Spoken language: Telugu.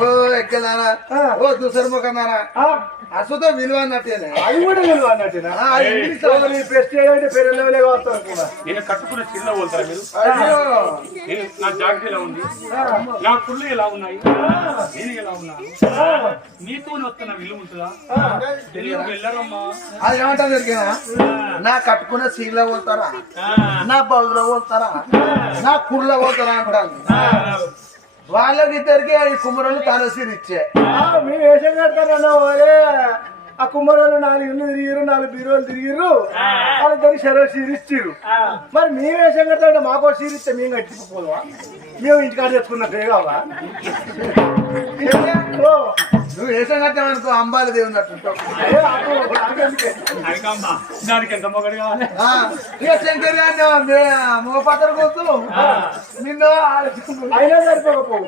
ఓ ఎక్కదానా ఓ దుసరి ముఖందానా అసలు విలువ అన్నట్టేనే అది కూడా విలువ అన్నట్టేనా పెస్ట్ అంటే పేరు లెవెలే వస్తారు కూడా నేను కట్టుకున్న చిన్న పోతారా మీరు నా జాకెట్ ఎలా ఉంది నా కుళ్ళు ఎలా ఉన్నాయి నేను ఎలా ఉన్నాను నీతో వస్తున్న విలువ ఉంటుందా వెళ్ళారమ్మా అది ఏమంటా జరిగినా నా కట్టుకున్న సీన్లో పోతారా నా బౌజ్లో పోతారా నా కుర్లో పోతారా అంటాను వాళ్ళకి ఇద్దరికి అది కుమ్మరోళ్ళు తన సీరిచ్చే మేము వేషం కడతారన్నా ఆ కుమ్మరోళ్ళు 4 ఇళ్ళు తిరిగిరు 4 బీరోలు తిరిగిరు వాళ్ళిద్దరికి శరీర సీరిచ్చిరు మరి మేము వేషం కడతాంటే మాకో సీరిస్తే మేము కట్టిపోదా మేము ఇంటికాడ తెచ్చుకున్న పేగావా నువ్వు వేషం కట్టామనుకో అంబాలి దేవున్నట్టుంటావు దానికి ఎంత మొగడు కావాలి ఇక శంకర్ గారిని మోపతరు కోసం నిన్ను అయినా సరిపోకపోవు